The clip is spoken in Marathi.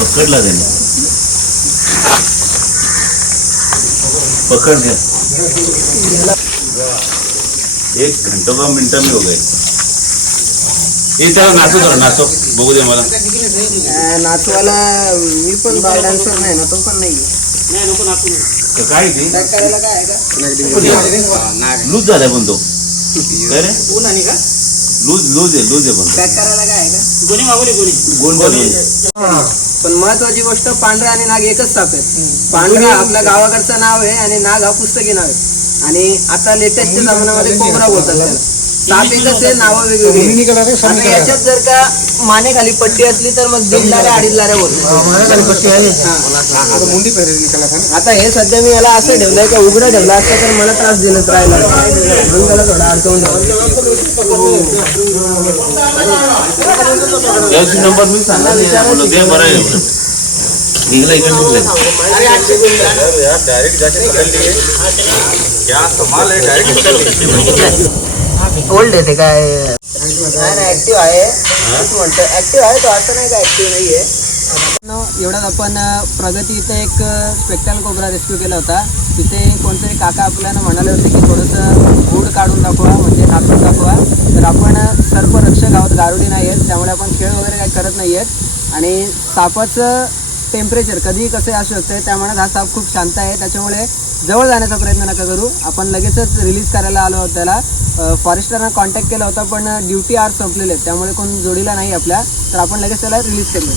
पकडला त्याने पकड़ गया एक घंटो का मिनट में हो गए। ये त्याला नाचो नाचो। बघू दे मला नाचवायला मी पण बाय डान्सर नाही ना तो पण नाही तर काय ते काय करायला काय आहे का लूज झालाय पण तो काय रे ऊन आणि का? लूज लूज आहे लूज आहे पण काय करायला काय आहे का गोंड पण महत्वाची गोष्ट पांढरा आणि नाग एकच साप आहेत. पांढरा आपल्या गावाकडचं नाव आहे आणि नाग हा पुस्तकी नाव आहे. आणि आता लेटेस्टच्या जमान्यामध्ये कोबरा बोलतात त्याला. साप एकच नावं वेगवेगळी. आता याच्यात जर का माने खाली पट्टी असली तर मग दीड लाऱ्या अडीच लाऱ्या होत आता हे सध्या मी याला असं ठेवलंय का उघडं ठेवलं असतं तर मला त्रास दिलंच राहिला म्हणून त्याला थोडा अडकवून ठेवलं. नंबर मी सांगा म्हणलं दे बरं आहे. निघला इकडे निघलाय ओल्ड आहे ते काय? नाही नाही ऍक्टिव्ह आहे. तेच म्हणतो ऍक्टिव्ह आहे तो असं नाही का ऍक्टिव्ह नाही आहे एवढ्यात आपण प्रगती इथे एक स्पेक्टल कोबरा रेस्क्यू केला होता. तिथे कोणतरी काका आपल्याला म्हणाले होते की थोडंसं गुड काढून दाखवा म्हणजे नाचून दाखवा. तर आपण सर्परक्षक आहोत गारुडी नाही आहेत त्यामुळे आपण खेळ वगैरे काही करत नाही आहेत. आणि सापाचं टेम्परेचर कधीही कसं असू शकतं त्यामुळे हा साप खूप शांत आहे. त्याच्यामुळे जवळ जाण्याचा प्रयत्न नका करू. आपण लगेचच रिलीज करायला आलो आहोत त्याला. फॉरेस्टरना कॉन्टॅक्ट केला होता पण ड्युटी आर संपलेले आहेत. त्यामुळे कोण जोडीला नाही आपल्या. तर आपण लगेच त्याला रिलीज केलं.